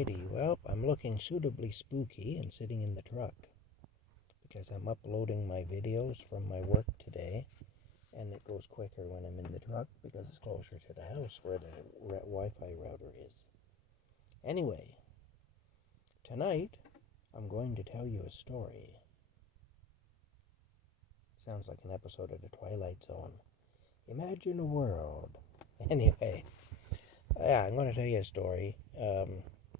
Alrighty, well, I'm looking suitably spooky and sitting in the truck because I'm uploading my videos from my work today, and it goes quicker when I'm in the truck because it's closer to the house where the Wi-Fi router is. Anyway, tonight I'm going to tell you a story. Sounds like an episode of The Twilight Zone. Imagine a world. Anyway, I'm going to tell you a story.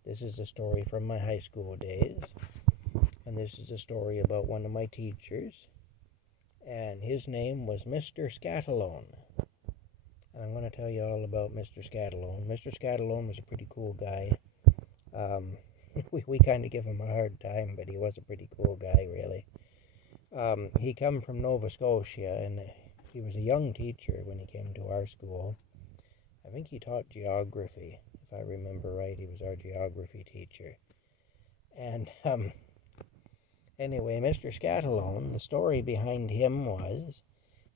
This is a story from my high school days, and this is a story about one of my teachers, and his name was Mr. Scatalone. And I'm going to tell you all about Mr. Scatalone. Mr. Scatalone was a pretty cool guy. We kind of give him a hard time, but he was a pretty cool guy, really. He come from Nova Scotia, and he was a young teacher when he came to our school. I think he taught geography, if I remember right. He was our geography teacher. And anyway, Mr. Scatalone, the story behind him was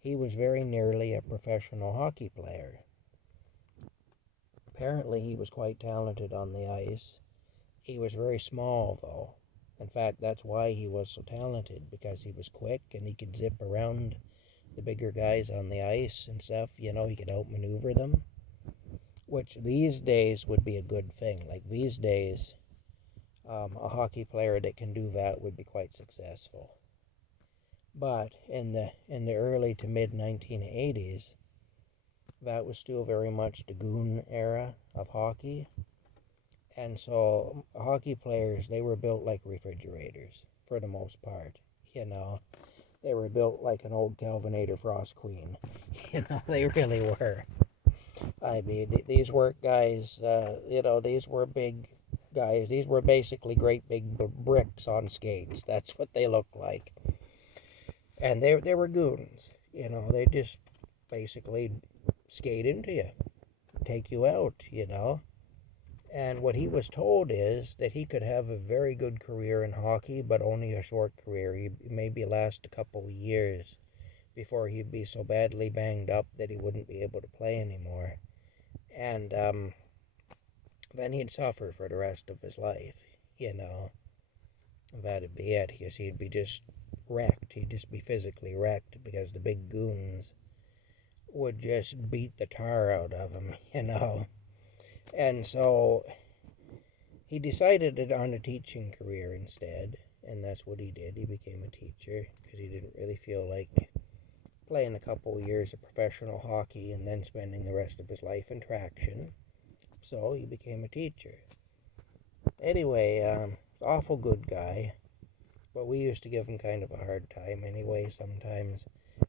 he was very nearly a professional hockey player. Apparently, he was quite talented on the ice. He was very small, though. In fact, that's why he was so talented, because he was quick and he could zip around the bigger guys on the ice and stuff. You know, he could outmaneuver them, which these days would be a good thing. Like these days, a hockey player that can do that would be quite successful. But in the early to mid 1980s, that was still very much the goon era of hockey. And so hockey players, they were built like refrigerators for the most part. You know, they were built like an old Kelvinator Frost Queen. You know, they really were. I mean, these work guys, these were big guys. These were basically great big bricks on skates. That's what they looked like. And they were goons. You know, they just basically skate into you, take you out, you know. And what he was told is that he could have a very good career in hockey, but only a short career. He'd maybe last a couple of years before he'd be so badly banged up that he wouldn't be able to play anymore. And then he'd suffer for the rest of his life, you know. That'd be it. Because he'd be just wrecked. He'd just be physically wrecked because the big goons would just beat the tar out of him, you know. And so he decided on a teaching career instead, and that's what he did. He became a teacher because he didn't really feel like playing a couple of years of professional hockey and then spending the rest of his life in traction. So he became a teacher. Anyway, awful good guy, but we used to give him kind of a hard time anyway sometimes.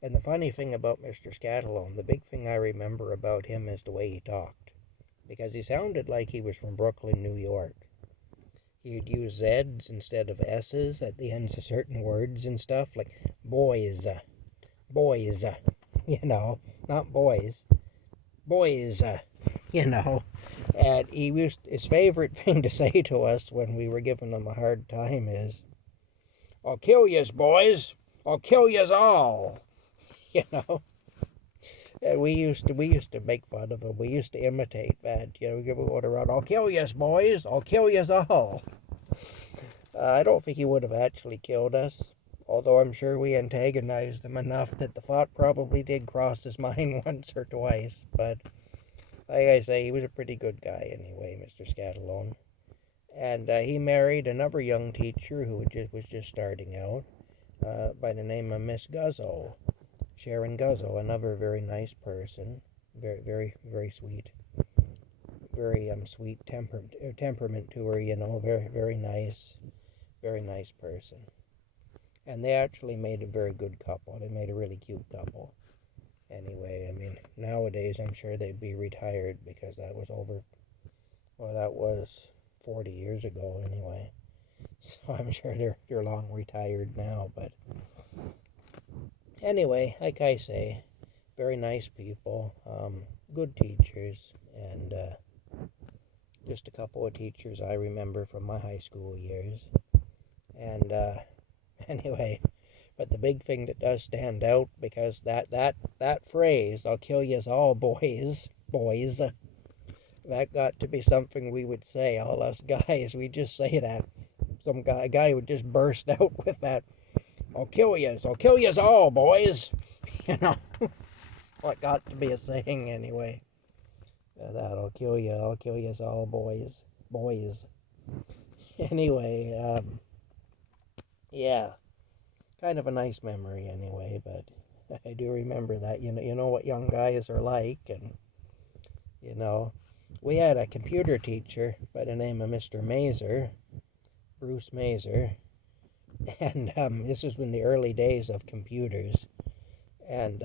And the funny thing about Mr. Scatalone, the big thing I remember about him is the way he talked, because he sounded like he was from Brooklyn, New York. He'd use Z's instead of S's at the ends of certain words and stuff, like boys, you know, not boys, boys, you know. And his favorite thing to say to us when we were giving him a hard time is, "I'll kill yous, boys. I'll kill yous all," you know. And we used to make fun of him. We used to imitate that. You know, we would go around, "I'll kill yous, boys. I'll kill yous all." I don't think he would have actually killed us, although I'm sure we antagonized him enough that the thought probably did cross his mind once or twice. But like I say, he was a pretty good guy anyway, Mr. Scatalone. And he married another young teacher who was just starting out by the name of Miss Guzzo. Sharon Guzzo, another very nice person, very, very, very sweet, very sweet temperament to her, you know, very, very nice person. And they actually made a very good couple. They made a really cute couple. Anyway, I mean, nowadays I'm sure they'd be retired because that was 40 years ago anyway. So I'm sure they're long retired now, but anyway, like I say, very nice people, good teachers, and just a couple of teachers I remember from my high school years. And anyway, but the big thing that does stand out, because that phrase, "I'll kill yous all, boys," That got to be something we would say, all us guys. We just say that. Some guy would just burst out with that. I'll kill yous all, boys. You know, what got to be a saying anyway. That I'll kill yous all, boys. Anyway, yeah, kind of a nice memory anyway. But I do remember that. You know what young guys are like, and you know, we had a computer teacher by the name of Mr. Mazer, Bruce Mazer, and this was in the early days of computers. And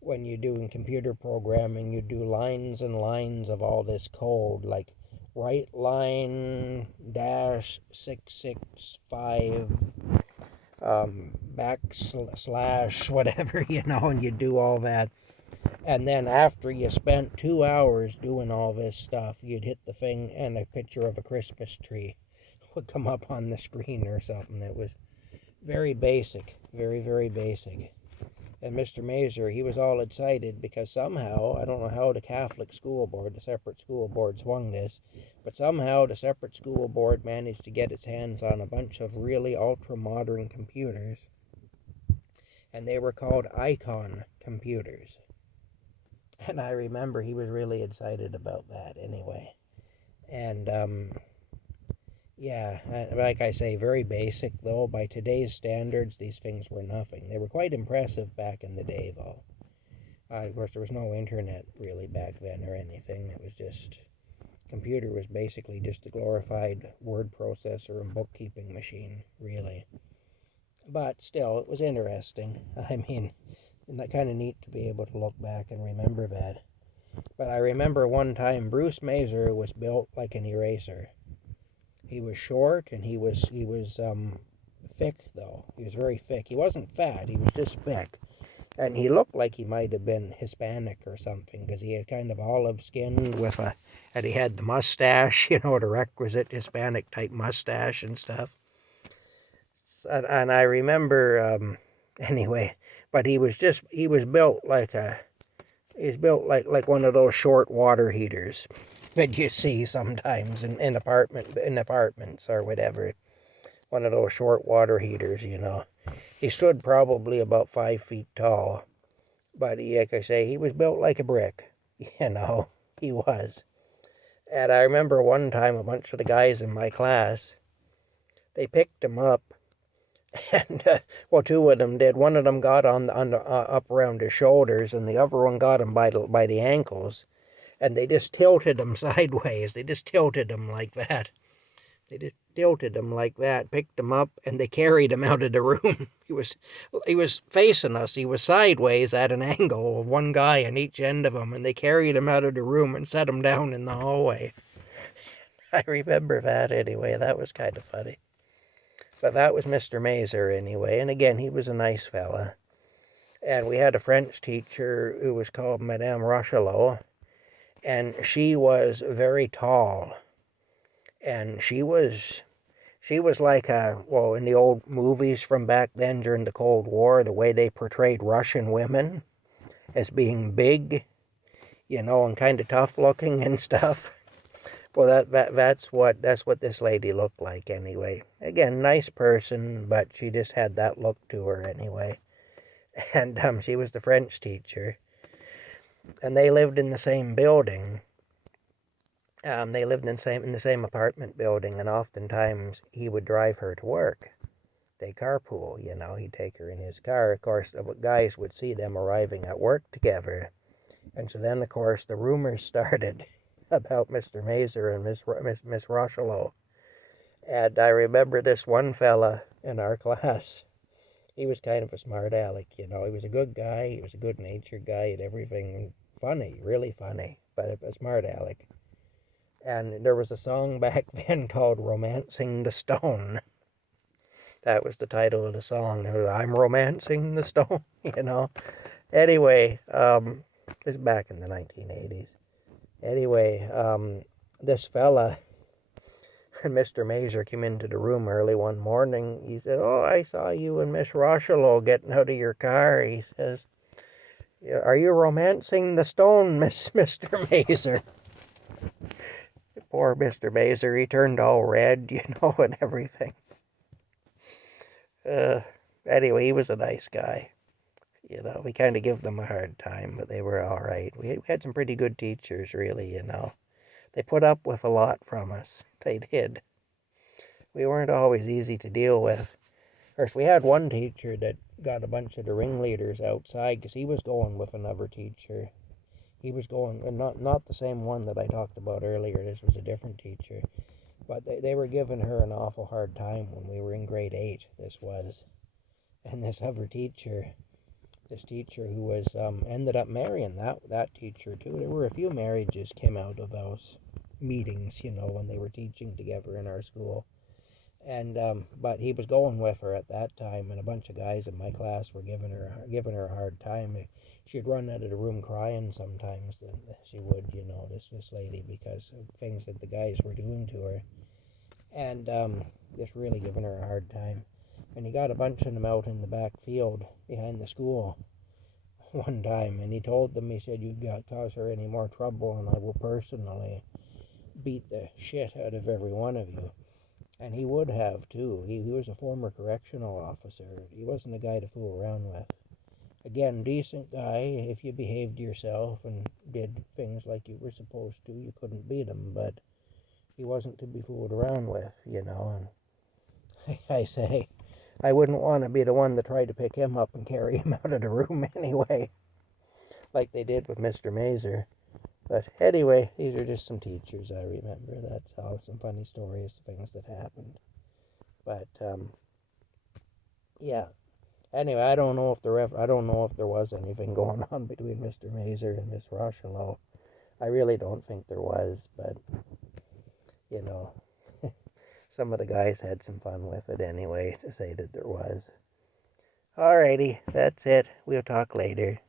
when you're doing computer programming, you do lines and lines of all this code, like write line dash 665 backslash whatever, and you do all that. And then after you spent 2 hours doing all this stuff, you'd hit the thing and a picture of a Christmas tree would come up on the screen or something. It was very basic, very, very basic. And Mr. Mazer, he was all excited because somehow, I don't know how the Catholic school board, the separate school board swung this, but somehow the separate school board managed to get its hands on a bunch of really ultra-modern computers. And they were called Icon computers. And I remember he was really excited about that anyway. And, yeah, like I say, very basic, though. By today's standards, these things were nothing. They were quite impressive back in the day, though. Of course, there was no internet, really, back then or anything. It was just... Computer was basically just a glorified word processor and bookkeeping machine, really. But still, it was interesting. I mean, kind of neat to be able to look back and remember that. But I remember one time Bruce Mazer was built like an eraser. He was short and he was thick, though. He was very thick. He wasn't fat, he was just thick. And he looked like he might have been Hispanic or something, because he had kind of olive skin and he had the mustache, the requisite Hispanic type mustache and stuff. And I remember, anyway, but he was built like one of those short water heaters that you see sometimes in apartments or whatever. One of those short water heaters, He stood probably about 5 feet tall, but like I say, he was built like a brick, he was. And I remember one time a bunch of the guys in my class, they picked him up, and, two of them did. One of them got up around his shoulders, and the other one got him by the ankles, and they just tilted him sideways. They just tilted him like that. Picked him up, and they carried him out of the room. He was facing us. He was sideways at an angle, one guy on each end of him, and they carried him out of the room and set him down in the hallway. I remember that anyway. That was kind of funny. But that was Mr. Mazer anyway, and again, he was a nice fella. And we had a French teacher who was called Madame Rochelot, and she was very tall. And she was like in the old movies from back then during the Cold War, the way they portrayed Russian women as being big, and kind of tough looking and stuff. Well, that's what this lady looked like anyway. Again, nice person, but she just had that look to her anyway. And she was the French teacher, and they lived in the same building. They lived in the same apartment building, and oftentimes he would drive her to work. They carpool, he'd take her in his car. Of course, the guys would see them arriving at work together, and so then, of course, the rumors started about Mr. Mazer and Miss Rochelot. And I remember this one fella in our class. He was kind of a smart aleck, He was a good guy. He was a good-natured guy and everything. Funny, really funny, but a smart aleck. And there was a song back then called Romancing the Stone. That was the title of the song. I'm romancing the stone, Anyway, it's back in the 1980s. Anyway, this fella, Mr. Mazer, came into the room early one morning. He said, "Oh, I saw you and Miss Rochelot getting out of your car," he says. Are you romancing the stone, Mr. Mazer? Poor Mr. Mazer, he turned all red, and everything. Anyway, he was a nice guy. We kind of give them a hard time, but they were all right. We had some pretty good teachers, really. They put up with a lot from us. They did. We weren't always easy to deal with. Of course, we had one teacher that got a bunch of the ringleaders outside because he was going with another teacher. He was going, and not the same one that I talked about earlier. This was a different teacher. But they were giving her an awful hard time when we were in grade 8, this was. And this teacher who was ended up marrying that teacher too. There were a few marriages came out of those meetings, when they were teaching together in our school. And but he was going with her at that time, and a bunch of guys in my class were giving her a hard time. She'd run out of the room crying sometimes. She would, this lady, because of things that the guys were doing to her, and just really giving her a hard time. And he got a bunch of them out in the back field behind the school one time, and he told them, he said, "You cause her any more trouble, and I will personally beat the shit out of every one of you." And he would have, too. He was a former correctional officer. He wasn't a guy to fool around with. Again, decent guy. If you behaved yourself and did things like you were supposed to, you couldn't beat him. But he wasn't to be fooled around with, And I say, I wouldn't want to be the one that tried to pick him up and carry him out of the room anyway, like they did with Mr. Mazer. But anyway, these are just some teachers I remember. That's all. Some funny stories, things that happened. But yeah. Anyway, I don't know if there was anything going on between Mr. Mazer and Miss Rochelot. I really don't think there was, but some of the guys had some fun with it anyway, to say that there was. Alrighty, that's it. We'll talk later.